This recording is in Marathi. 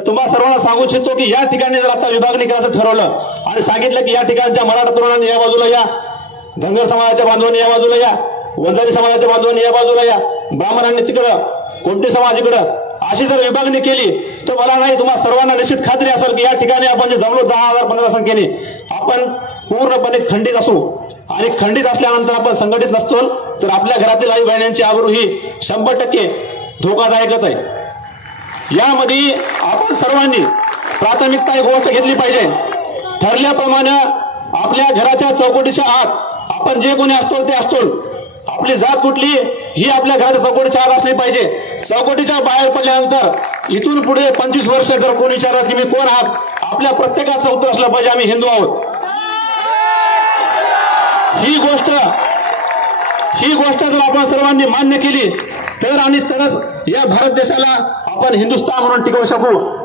तर तुम्हा सर्वांना सांगू इच्छितो की या ठिकाणी जर आता विभागणी करायचं ठरवलं आणि सांगितलं की या ठिकाणच्या मराठा तरुणांनी या बाजूला या, धनगर समाजाच्या बांधवांनी या बाजूला या, वंजारी समाजाच्या बांधवांनी या बाजूला या, ब्राह्मणांनी तिकडं, कोणते समाज इकडं, अशी जर विभागणी केली तर मला नाही तुम्हा सर्वांना निश्चित खात्री असेल की या ठिकाणी आपण जे जमलो 10,000-15,000 संख्येने आपण पूर्णपणे खंडित असू आणि खंडित असल्यानंतर आपण संघटित नसतो तर आपल्या घरातील आई बहिणींची आबरू ही 100% धोकादायकच आहे। यामध्ये आपण सर्वांनी प्राथमिकता एक गोष्ट घेतली पाहिजे, ठरल्याप्रमाणे आपल्या घराच्या चौकटीच्या आत आपण जे कोणी असतो ते असतो, आपली जात कुठली ही आपल्या घराच्या चौकटीच्या आत असली पाहिजे। चौकटीच्या बाहेर पडल्यानंतर इथून पुढे 25 वर्ष जर कोणी विचारलं की मी कोण आहात, आपल्या प्रत्येकाचं उत्तर असलं पाहिजे आम्ही हिंदू आहोत। ही गोष्ट जर आपण सर्वांनी मान्य केली तर आणि तरच या भारत देशाला आपण हिंदुस्थान म्हणून टिकवू शकू।